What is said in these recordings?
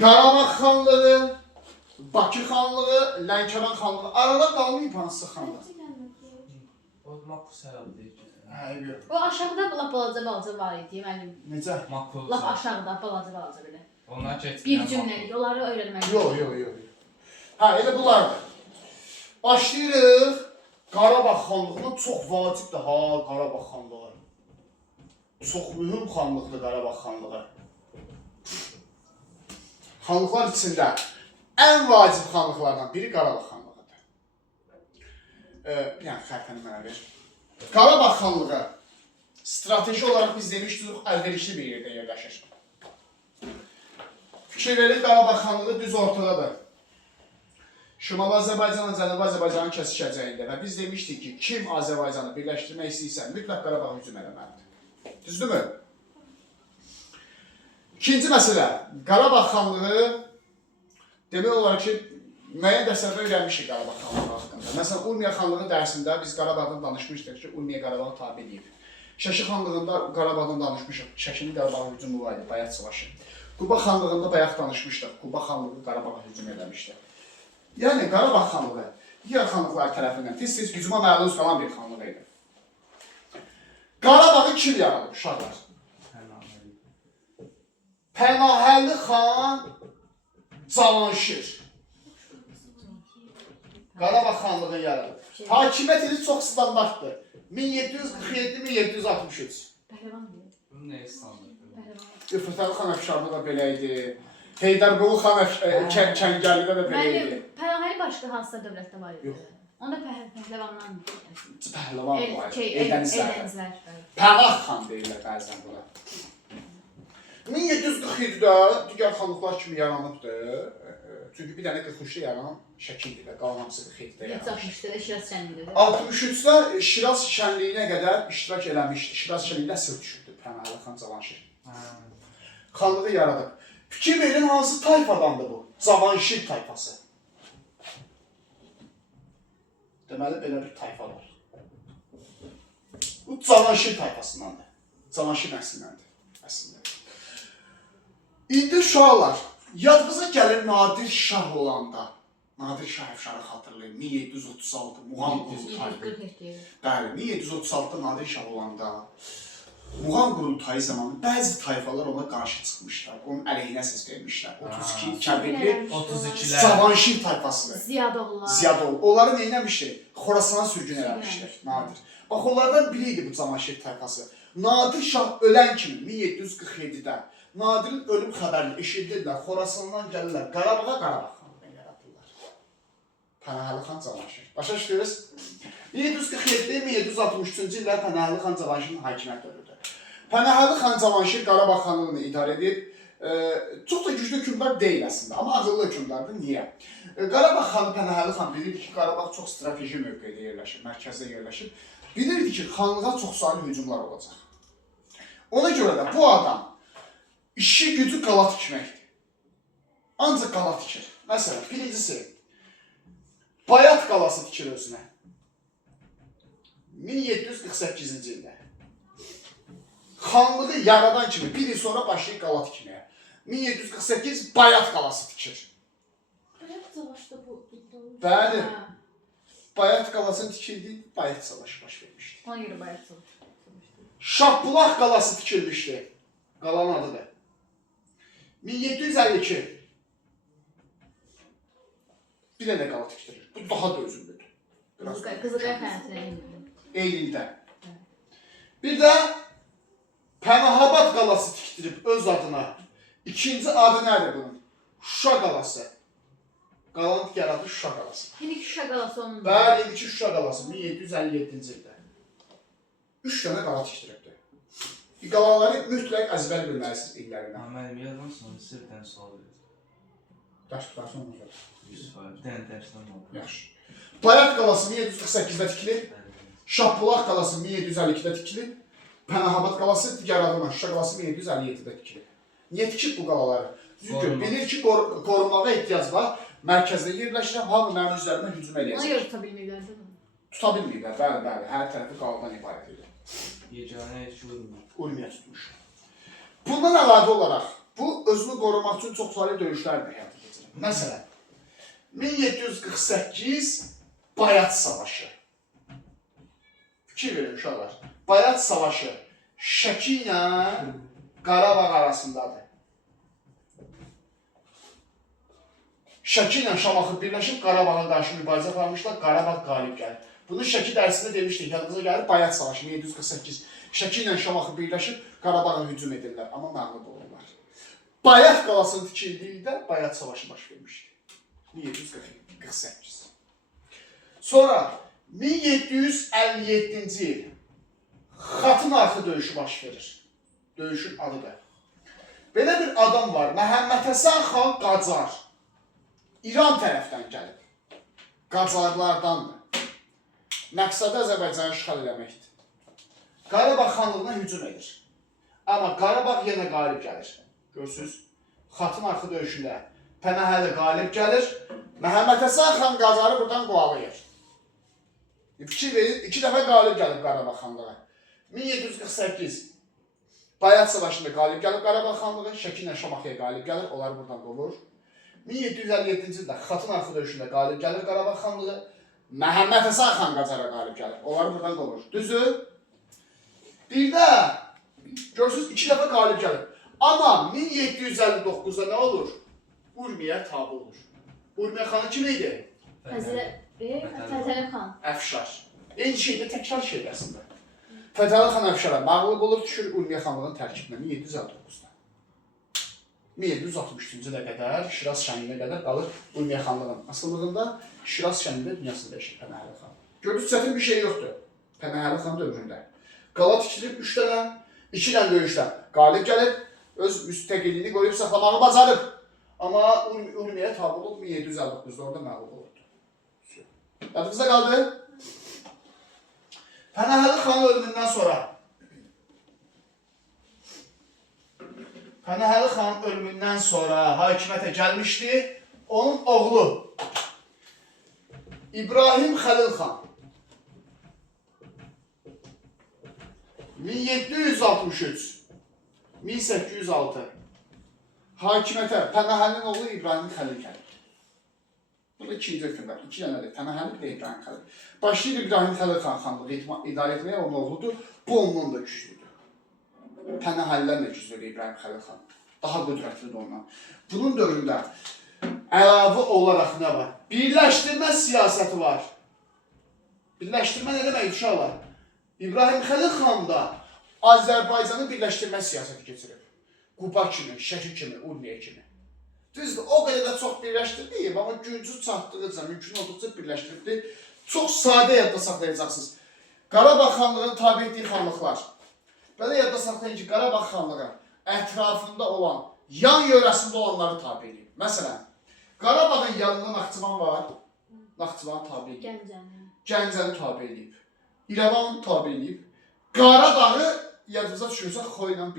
Qarabağ xanlığı, Bakı xanlığı, Lənkəran xanlığı. Arada qalmayıb hansısa xanlıq. O Makos herhalde değil. Hə, yox. O aşağıda lap balaca var idi müəllim. Necə? Makos. Lap aşağıda balaca belə. Onlar keçdi. Bir cümləlik, onları öyrənmək. Yox. Hə, elə bunlardır. Başlayırıq. Qarabağ xanlığına çox vacibdir ha, Qarabağ xanlığı. Çox mühüm xanlıqdır Qarabağ xanlığı. Xanlıqlar içində ən vacib xanlıqlardan biri Qarabağ xanlığıdır. Bir dənə xəritəni mənə ver. Qarabağ xanlığı strateji olaraq biz demişdik, əlverişli bir yerdə yerləşir. Fikir verin, Qarabağ xanlığı düz ortadadır. Şimal Azərbaycanla Cənubi Azərbaycanın kəsişəcəyində və biz demişdik ki, kim Azərbaycanı birləşdirmək istəyirsə, mütləq Qarabağa hücum eləməlidir. Düzdürmü? İkinci məsələ, Qarabağ xanlığı demək olar ki, müəyyən dərslərdə öyrənmişik Qarabağ xanlığı haqqında. Məsələn, Urmiya xanlığı dərsində biz Qarabağdan danışmışdıq ki, Urmiya Qarabağı tabe edib. Şəki xanlığında Qarabağdan danışmışıq, Şəkinin Qarabağa hücumu var idi, bayaq savaşı. Quba xanlığında bayaq danışmışdıq, Quba xanlığı Qarabağa hücum eləmişdi. Yəni, Qarabağ xanlığı digər xanlıqlar tərəfindən tez-tez hücuma məruz qalan bir xanlıq idi. Qarabağı kim yaradıb, uşaqlar? Pənahəli xan Cavanşir. Qarabağ xanlığı yaradıb. Hakimiyyət ili çox standartdır. 1747-1763. Pəhləvan deyil. Bu ne sandı? Fırtalı xan Əfşarda da belə idi. Heydərqulu xan Kəngərlidə də belə idi. Mənim Pənahəli başqa hansısa dövlətdə var idi. Yox. Onda pəhləvandan Pəhləvan var, Eldənizlər. Pənah xan deyirlər bəzən buna. 1747-də digər xanlıqlar kimi yaranıbdır. Çünki bir dənə 43-də yaranan Şəkildir və qalan hamısı 47-də yaranmışdır. 63-də Şiraz şənliyidir. 63-də Şiraz şənliyinə qədər iştirak eləmişdi. Şiraz şənliyində sır düşübdü Pənahəli xan Cavanşir. Xanlığı yaradıb. Fikir verin hansı tayfadandır bu? Cavanşir tayfası. Deməli belə bir tayfa var. Bu Cavanşir tayfasındandır. Cavanşir nəslindəndir əslində. İndi uşaqlar, yadınıza gəlir Nadir Şah olanda, Nadir Şah Əfşarı xatırlayın, 1736 Muğam qurultayı. Bəli, 1736-da Nadir Şah olanda Muğam qurultayı zamanı bəzi tayfalar ona qarşı çıxmışlar, onun əleyhinə səs vermişlər. 32 kəbirli 32'ler. Cavanşir tayfasıdır. Ziyadoğullar. Ziyadoğlu. Onları neyləmişdi? Xorasana sürgün eləmişdi Nadir. Bax, onlardan biri idi bu Cavanşir tayfası. Nadir Şah ölən kimi 1747-də Nadirin ölüm xəbərini eşidirlər, Xorasandan gəlirlər, Qarabağ xanlığı yaratırlar. Pənahəli xan Cavanşir. Başa düşdünüz? 1747-1763-cü illər Pənahəli xan Cavanşirin hakimiyyət dövrüdür. Pənahəli xan Cavanşir Qarabağ xanlığını idarə edib. Çox da güclü hökmdar deyil əslində, amma ağıllı hökmdardır. Niyə? Qarabağ xanı Pənahəli xan bilirdi ki, Qarabağ çox strateji mövqedə yerləşir, mərkəzdə yerləşir. Bilirdi ki, xanlığa çox sayılı hücumlar olacaq. Ona görə də bu adam işi gücü qala tikməkdir. Ancaq qala tikir. Məsələn, birincisi, Bayat qalası tikir özünə. 1748-ci ildə. Xanlığı yaradan kimi bir il sonra başlayıb qala tikməyə. 1748 Bayat qalası tikir. Bayat savaşda bu. Bəli. Bayat qalasını tikildi, Bayat savaşı baş vermişdi. Ona görə Bayat savaşı. Şahbulaq qalası tikilmişdi. Qalanın adıdır. 1752. Bir dənə qala tikilir. Bu daha da özünlüdür. Qızılqaya xəyanətinə Eylüldə. Bir də Pənahabad qalası tikdirib öz adına. İkinci adı nədir bunun? Şuşa qalası. Qalanın digər adı Şuşa qalası. İndiki Şuşa qalası onun. Bəli, indiki Şuşa qalası 1757-ci ildə. 3 dənə qala tikdiribdir. Qalaları mütləq əzbər bilməlisiniz illərindən. Mənim yazdan sonra sizə bir dənə sual verir. Dərs tutarsın onu da. Bir dənə dərsdən oldu. Yaxşı. Bayat qalası 1748-də tikilib. Şahbulaq qalası 1752-də tikilib. Pənahabad qalası digər adına Şuşa qalası 1757-də tikilib. Niyə tikib bu qalaları? Çünki bilir ki, qorunmağa ehtiyac var. Mərkəzdə yerləşirəm, hamı mənim üzərimə hücum eləyəcək. Ona görə tuta bilmirlər, değil mi? Tuta bilmirlər, bəli. Hər tərəfi qaladan ibarət edir. Yeganə heç vurmuyor. Urmiya tutmuş. Bundan əlavə olaraq Bu, özünü qorumaq üçün çox saylı döyüşlər də həyata keçirir. Məsələn, 1748 Bayat Savaşı. Fikir verin uşaqlar. Bayat Savaşı Şəki ilə Qarabağ arasındadır. Şəki ilə Şamaxı birləşib Qarabağa qarşı mübarizə aparmışlar, Qarabağ qalib gəlir. Bunu Şəki dərsində demişdik, yadınıza gəlir, Bayat Savaşı 1748. Şəki ilə Şamaxı birləşib Qarabağa hücum edirlər, amma məğlub olurlar. Bayat qalasının tikildiyində Bayat Savaşı baş vermişdi. 1748. Sonra 1757-ci il Xatın arxı döyüşü baş verir. Döyüşün adıdır. Belə bir adam var, Məhəmməd Həsən xan Qacar. İran tərəfdən gəlib. Qacarlardandır. Məqsədi Azərbaycanı işğal eləməkdir. Qarabağ xanlığına hücum edir. Amma Qarabağ yenə qalib gəlir. Görürsünüz, Xatın arxı döyüşündə Pənahəli qalib gəlir. Məhəmməd Həsən xan Qacarı buradan qovalayır. Fikir verin, 2 dəfə qalib gəlib Qarabağ xanlığı. 1748 Bayat Savaşında qalib gəlib Qarabağ xanlığı, Şəki ilə Şamaxıya qalib gəlir, onlar buradan qovur. 1757-ci ildə Xatın arxı döyüşündə qalib gəlir Qarabağ xanlığı, Məhəmməd Həsən xan Qacara qalib gəlir, onlar buradan qovur. Düzdür? Bir də, görürsünüz, 2 dəfə qalib gəlir. Amma 1759-da nə olur? Urmiyə tabi olur. Urmiyə xanı kim idi? Fətəli xan. Əfşar. Eyni şeydə təkrar şey əslində. Fətəli xan Əfşara məğlub olur, düşür Urmiyə xanlığının tərkibinə 1759-da. 1763-cü ilə qədər, Şiraz şəhərinə qədər qalır Urmiyə xanlığının asıllığında, Şiraz şəhərində dünyasını dəyişir Pənahəli xan. Görürsünüz, çətin bir şey yoxdur Pənahəli xan dövründə. Qala tikilib 3 dənə, 2 dənə döyüşdən qalib gəlib, öz müstəqilliyini qoyub saxlamağı bacarıb. Amma Urmiyə tabi olub 1759-da orada məğlub olurdu. Yadınıza qaldı. Pənahəli xanın ölümündən sonra Pənahəli xanın ölümündən sonra hakimiyyətə gəlmişdi onun oğlu İbrahim Xəlil xan 1763-1806 hakimiyyətə Pənahəlinin oğlu İbrahim Xəlil gəlir. Burada 2-ci hökmdar, 2 dənədir. Pənahəli bir də İbrahim Xəlil. Başlayır İbrahim Xəlil xan xanlığı idarə etməyə, onun oğludur. Bu ondan da güclüdür. Pənahəlilər də güclüdür İbrahim Xəlil xan. Daha qüdrətlidir ondan. Bunun dövründə əlavə olaraq nə var? Birləşdirmə siyasəti var. Birləşdirmə nə demək uşaqlar? İbrahim Xəlil xan da Azərbaycanı birləşdirmə siyasəti keçirib. Quba kimi, Şəki kimi, Urmiyə kimi. Düzdür, o qədər də çox birləşdirməyib, amma gücü çatdıqca, mümkün olduqca birləşdiribdi. Çox sadə yadda saxlayacaqsınız. Qarabağ xanlığının tabi etdiyi xanlıqlar. Belə yadda saxlayın ki, Qarabağ xanlığı ətrafında olan, yan yörəsində olanları tabi edib. Məsələn, Qarabağın yanında Naxçıvan var, Naxçıvanı tabi edib. Gəncəni tabi edib. İrəvanı tabi edib. Qaradağı, yadınıza düşürsə, Xoy ilə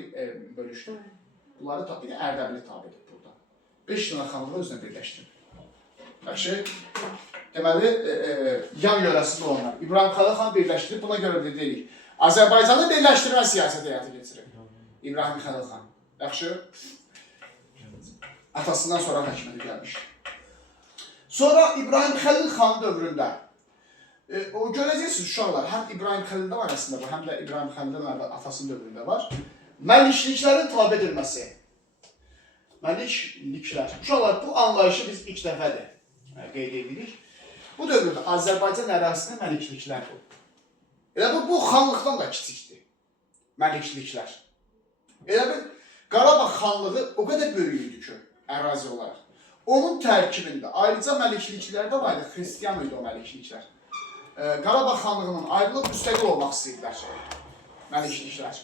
bölüşdü. Bunları tabi edib, Ərdəbili tabi edib. 5 dənə xanlığı özünə birləşdirib. Yaxşı, deməli, yan yörəsində olanlar. İbrahim Xəlil xan birləşdirib, buna görə də deyilik. Azərbaycanı birləşdirmə siyasəti həyata keçirib. İbrahim Xəlil xan. Yaxşı, atasından sonra hakimiyyətə gəlmiş. Sonra İbrahim Xəlil xan dövründə, o görəcəksiniz uşaqlar, həm İbrahim Xəlildə var əslində bu, həm də İbrahim Xəlildən atasının dövründə var. Məlikliklərin tabi edilməsi. Məlikliklər. Uşaqlar, bu anlayışı biz ilk dəfədir qeyd edirik. Bu dövrdə Azərbaycan ərazisində məlikliklər bu. Elə bu xanlıqdan da kiçikdir. Məlikliklər. Elə bir Qarabağ xanlığı o qədər böyük idi ki, ərazi olaraq. Onun tərkibində ayrıca məlikliklər də var idi, xristiyan idi o məlikliklər. Qarabağ xanlığının ayrılıb müstəqil olmaq istəyirlər. Məlikliklər.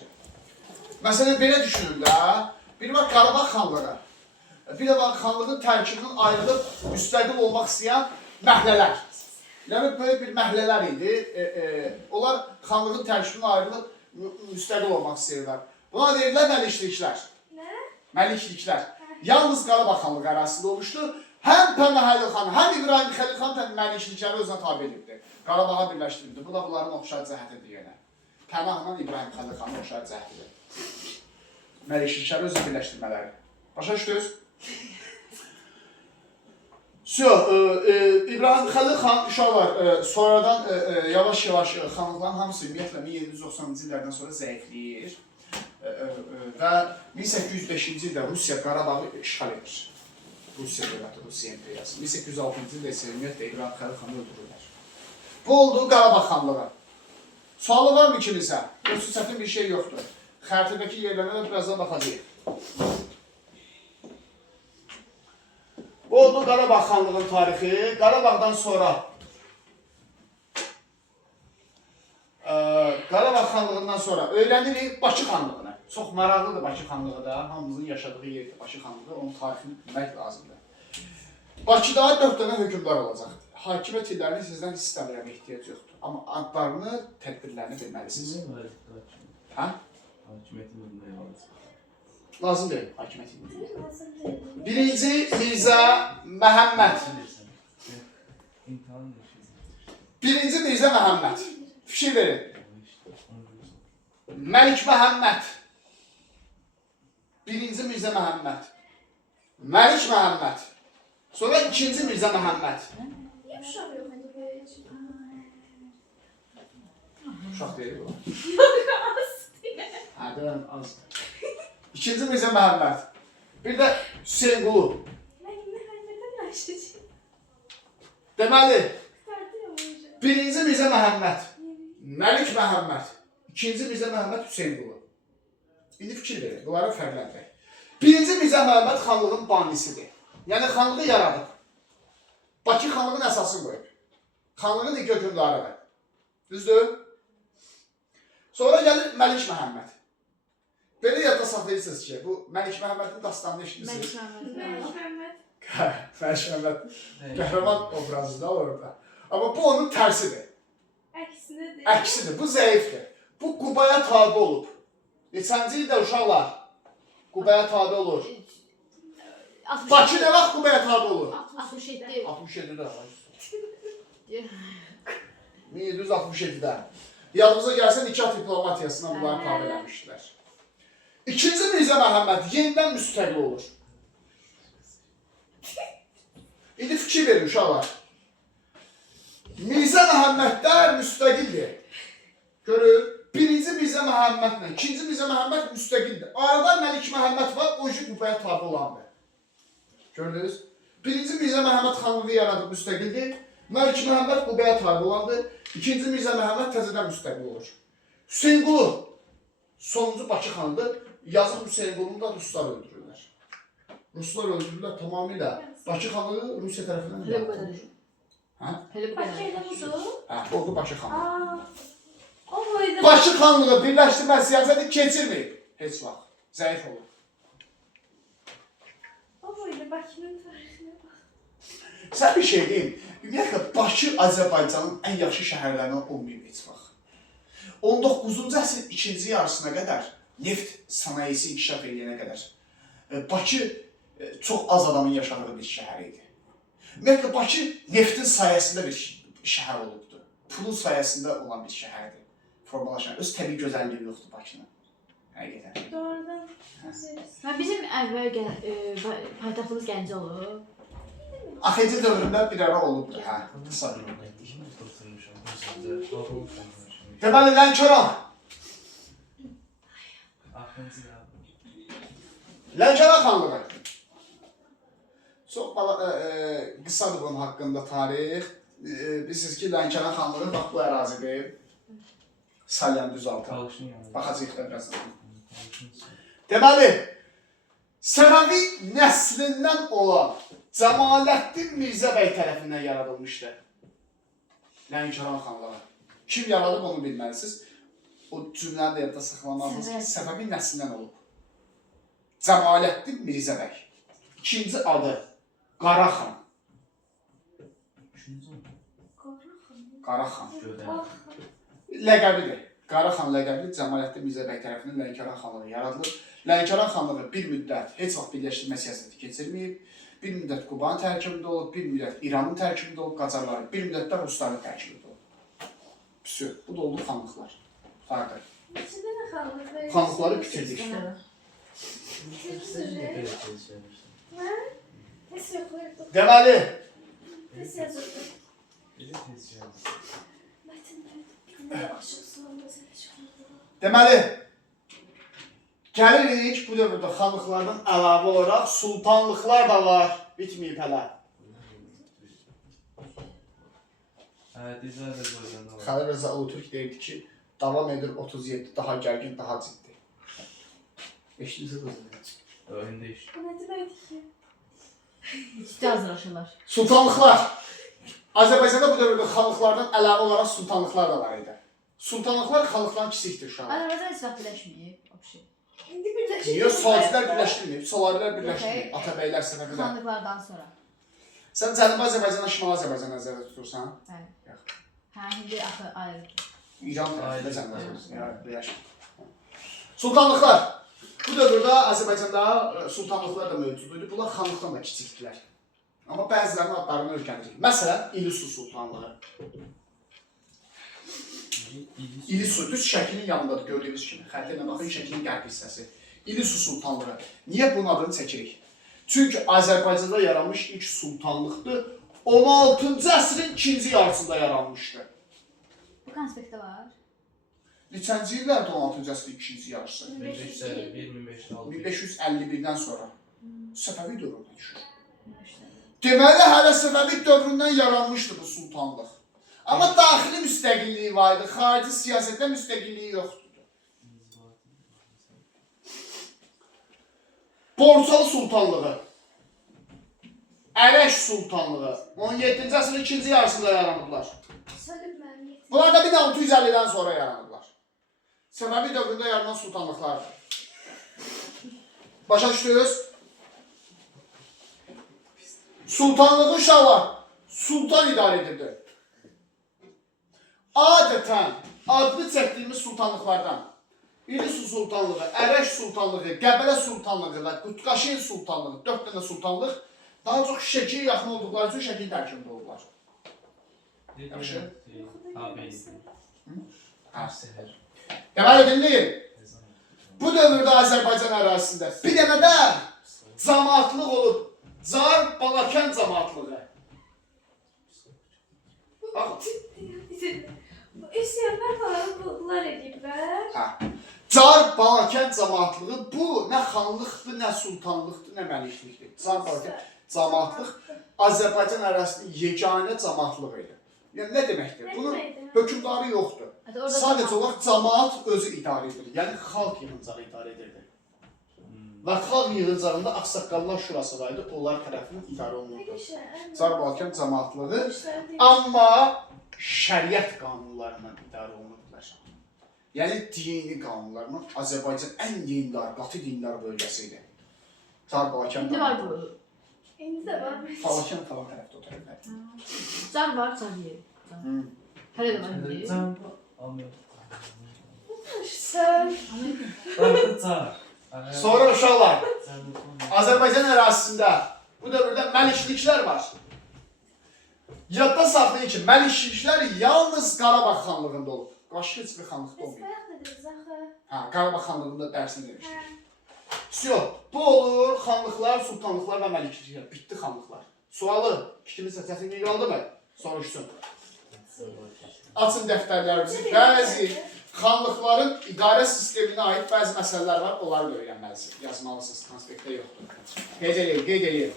Məsələn, belə düşünün də, bir var Qarabağ xanlığı, bir də var xanlığın tərkibinin ayrılıb müstəqil olmaq istəyən məhlələr. Yəni, böyük bir məhlələr idi. Onlar xanlığın tərkibinin ayrılıb müstəqil olmaq istəyirlər. Buna deyirlər məlikliklər. Nə? Məlikliklər. Yalnız Qarabağ xanlığı ərazisində olmuşdu. Həm Pənahəli xan, həm İbrahim Xəlil xan məliklikləri özünə tabi edibdir. Qarabağa birləşdirildi. Bu da bunların oxşar cəhətidir yenə. Pənahla İbrahim Xəlil xanın oxşar cəhətidir. Məliklikləri özünə birləşdirmələri. Başa düşdünüz? İbrahim Xəlil xan uşaqlar sonradan yavaş-yavaş xanlıqların hamısı ümumiyyətlə 1790-cı illərdən sonra zəifləyir və 1805-ci ildə Rusiya Qarabağı işğal edir. Rusiya dövləti, Rusiya imperiyası. 1806-cı ildə isə ümumiyyətlə İbrahim Xəlil xanı öldürürlər. Bu oldu Qarabağ xanlığı. Sualı varmı kiminsə? Yoxsa çətin bir şey yoxdur. Xəritədəki yerlərə də birazdan baxacağıq. Bu oldu Qarabağ xanlığının tarixi. Qarabağdan sonra Qarabağ xanlığından sonra öyrənirik Bakı xanlığını. Çox maraqlıdır Bakı xanlığı da. Hamımızın yaşadığı yerdir Bakı xanlığı. Onun tarixini bilmək lazımdır. Bakıda 4 dənə hökmdar olacaq. Hakimiyyət illərini sizdən istəmirəm, ehtiyac yoxdur. Amma adlarını, tədbirlərini bilməlisiniz. Hə? Hakimiyyətin önündə yalnız. Lazım deyil hakimiyyət illəri. Birinci Mirzə Məhəmməd. İmtihan yaşayacaq. Birinci Mirzə Məhəmməd. Fikir verin. Məlik Məhəmməd. Birinci Mirzə Məhəmməd. Məlik Məhəmməd. Sonra ikinci Mirzə Məhəmməd. Niye uşaq yox idi böyle? Uşaq deyil bu. Hə, deyiləm, az. İkinci Mirzə Məhəmməd. Bir də Hüseyin Qulu. Ben Mehmet'ten başlayacağım. Deməli, Tartıyor hocam. birinci Mirzə Məhəmməd. Məlik Məhəmməd. İkinci Mirzə Məhəmməd Hüseyin Qulu. İndi fikir verin, bunları fərqləndirək. Birinci Mirzə Məhəmməd xanlığın banisidir. Yəni xanlığı yaradıb. Bakı xanlığın əsasını qoyub. Xanlığın ilk hökmdarıdır. Düzdür? Sonra gəlir Məlik Məhəmməd. Belə yadda saxlayırsınız ki, bu Məlik Məhəmmədin dastanını eşitmişsiniz. Mehmet. Məlik Məhəmməd qəhrəman obrazı da orada. Amma bu onun tərsidir. Əksine de. Əksidir, bu zəifdir. Bu Qubaya tabi olub. Neçənci ildə uşaqlar Qubaya tabi olur. Bakı nə vaxt Qubaya tabi olur? 67. 67-də. 1767-də. Yadımıza gəlsə nikah diplomatiyasına bunları tabi eləmişdilər. İkinci Mirzə Məhəmməd yenidən müstəqil olur. İndi fikir verin uşaqlar. Mirzə Məhəmmədlər müstəqildir. Görün, birinci Mirzə Məhəmmədlə ikinci Mirzə Məhəmməd müstəqildir. Arada Məlik Məhəmməd var, o işi Qubaya tabi olandır. Gördünüz? Birinci Mirzə Məhəmməd xanlığı yaradıb müstəqildir. Məlik Məhəmməd Qubaya tabi olandır. İkinci Mirzə Məhəmməd təzədən müstəqil olur. Hüseyin Qulu sonuncu Bakı xanıdır. Yazıq Hüseyin Qulunu da Ruslar öldürürlər. Ruslar öldürürlər tamamilə. Bakı xanlığı Rusiya tərəfindən Hele bu kadar. Hə? Hele bu Bakı kadar. ile budu. Hə, oldu Bakı xanlığı. Aa. O boyda. Bakı xanlığı birləşdirmə siyasəti keçirməyib. Heç vaxt. Zəif olur. O boyda Bakı'nın tarihine bak. Sən bir şey deyim. Ümumiyyətlə, Bakı Azərbaycanın ən yaxşı şəhərlərindən olmayıb heç vaxt. 19-cu əsrin ikinci yarısına qədər, neft sənayesi inkişaf edilənə qədər, Bakı çox az adamın yaşadığı bir şəhər idi. Ümumiyyətlə, Bakı neftin sayəsində bir şəhər olubdur. Pulun sayəsində olan bir şəhərdir. Formalaşan. Öz təbii gözəlliyi yoxdur Bakının. Həqiqətən. Doğrudan. Ha, bizim əvvəl paytaxtımız Gəncə olur. Axıncı dövründə bir ara olubdur. Hə, qısa bir oldu. Deməli, Lənkəran. Lənkəran xanlığı. Çox qısadır bunun haqqında tarix. Bilirsiniz ki, Lənkəran xanlığı bax bu ərazidir. Salyan düz altı. Baxacaq da birazdan. Deməli, Səfəvi nəslindən olan Cəmaləddin Mirzə bəy tərəfindən yaradılmışdı. Lənkəran xanlığı. Kim yaradıb onu bilməlisiniz. O cümləni də yadda saxlamalısınız ki, Səfəvi nəslindən olub. Cəmaləddin Mirzə bəy. İkinci adı Qaraxan. Qaraxan. Ləqəbidir. Qaraxan ləqəbi Cəmaləddin Mirzə bəy tərəfindən Lənkəran xanlığı yaradılıb. Lənkəran xanlığı bir müddət heç vaxt birləşdirmə siyasəti keçirməyib. Bir müddət Qubanın tərkibində olub, bir müddət İranın tərkibində olub, Qacarların, bir müddət də Rusların tərkibində olub. Püsü, bu da oldu xanlıqlar. Farqı. İçinde de kaldı. Xanlıqları bitirdik. Böyle çalışıyormuşlar. Tez yoxlayırdıq. Deməli, Tez yazırdıq. Bizi tez çalışıyor. Mətnlər aşıq sualda sənə çıxırdı. deməli, gəlirik bu dövrdə xanlıqlardan əlavə olaraq sultanlıqlar da var. Bitməyib hələ. Dizler de zorlandı. Xəlil Rəza Ulutürk deyirdi ki, davam edir 37, daha gərgin, daha ciddi. Eşitdiniz mi? Önde iş. Bu nə deməkdir ki? Ciddi hazırlaşırlar. Sultanlıqlar. Azərbaycanda bu dövrdə xanlıqlardan əlavə olaraq sultanlıqlar da var idi. Sultanlıqlar xanlıqların kiçikdir şu an. Azərbaycan heç vaxt birləşməyib. O şey. İndi birləşik. Niyə Sacilər birləşdirməyib, Salarilər birləşdirməyib, Atabəylər, Səfəvilər. Xanlıqlardan sonra. Sən Cənubi Azərbaycanla Şimali Azərbaycan nəzərdə tutursan? Bəli. Yox. Hə, indi axı ayrı. İran tərəfində Cənubi Azərbaycan. Yəni birləşmir. Sultanlıqlar. Bu dövrdə Azərbaycanda sultanlıqlar da mövcud idi. Bunlar xanlıqdan da kiçikdilər. Amma bəzilərinin adlarını öyrənirik. Məsələn, İlisu sultanlığı. İlisu düz şəklin yanındadır gördüyünüz kimi. Xəritəyə baxın, şəklin qərb hissəsi. İlisu sultanlığı. Niyə bunun adını çəkirik? Çünki Azərbaycanda yaranmış ilk sultanlıqdır. 16-cı əsrin ikinci yarısında yaranmışdı. Bu konspektdə var. Neçənci illərdə 16-cı əsrin ikinci yarısı? 1551-dən sonra. Səfəvi dövründə düşür. Deməli, hələ Səfəvi dövründən yaranmışdı bu sultanlıq. Amma daxili müstəqilliyi var idi, xarici siyasətdə müstəqilliyi yoxdur. Borçalı sultanlığı, Ərəş sultanlığı 17-ci əsrin ikinci yarısında yaranıblar. Səlib mənim yetim. Bunlar da 1650-dən sonra yaranıblar. Səfəvi dövründə yaranan sultanlıqlardır. Başa düşdünüz? Sultanlığı uşaqlar sultan idarə edirdi. Adətən adını çəkdiyimiz sultanlıqlardan İlisu sultanlığı, Ərəş sultanlığı, Qəbələ sultanlığı və Qutqaşin sultanlığı, 4 dənə sultanlıq daha çox Şəkiyə yaxın olduqları üçün Şəkin tərkibində oldular. Yaxşı. Abi. Hə. Seher. Deməli dinləyin. Bu dövrdə Azərbaycan ərazisində bir dənə də cəmaətlıq olub. Car Balakən cəmaətlığı. Bax. Üsyanlar falan bunlar ediblər. Hə. Car Balakən cəmaətlığı bu nə xanlıqdır, nə sultanlıqdır, nə məliklikdir. Car Balakən cəmaətlıq Azərbaycan ərazisinin yeganə cəmaətlıq idi. Yəni nə deməkdir? Bunun hökmdarı yoxdur. Sadəcə olaraq cəmaət özü idarə edir. Yəni xalq yığıncağı idarə edirdi. Və xalq yığıncağında Ağsaqqallar Şurası var idi, onlar tərəfindən idarə olunurdu. Car Balakən cəmaətlığı, amma şəriət qanunlarından idarə olunurdular. Yəni dini qanunlarla Azərbaycan ən dindar, qatı dindar bölgəsi idi. Car Balakən İndi var bu. İndi də var. Balakən falan tərəfdə o tərəfdə. Car var, car yer. Hələ də var indi. Sən. Sonra uşaqlar, Azərbaycan ərazisində bu dövrdə məlikliklər var. Yadda saxlayın ki, məlikliklər yalnız Qarabağ xanlığında olub. Başqa heç bir xanlıqda Biz olmayıb. bayaq dediniz axı. Hə, Qarabağ xanlığında dərsini demişdik. Всё, bu olur xanlıqlar, sultanlıqlar və məlikliklər. Bitdi xanlıqlar. Sualı, fikriniz çətinlik qaldı mı? Soruşsun. Açın dəftərlərimizi. Bəzi xanlıqların idarə sisteminə aid bəzi məsələlər var, onları da öyrənməlisiniz. Yazmalısınız, konspektdə yoxdur. Qeyd edin, qeyd edin.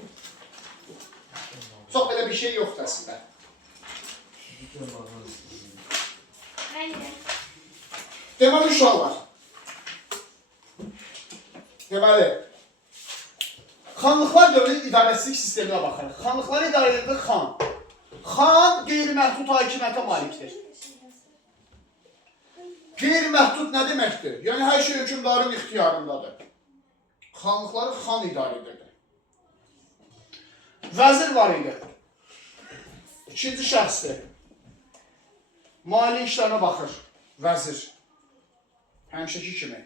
Çox belə bir şey yoxdur əslində. Aynen. Deməli uşaqlar. Deməli, xanlıqlar dövrünün idarəçilik sisteminə baxırıq. Xanlıqları idarə edir xan. Xan qeyri-məhdud hakimiyyətə malikdir. Qeyri-məhdud nə deməkdir? Yəni hər şey hökmdarın ixtiyarındadır. Xanlıqları xan idarə edirdi. Vəzir var idi. İkinci şəxsdir. Mali işlərinə baxır. Vəzir. Həmişəki kimi.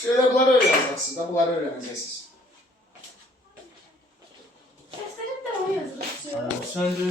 Şeylər bunları öyrənəcəksiniz də, bunları öyrənəcəksiniz. Dəftərim də o yazılır. Sen de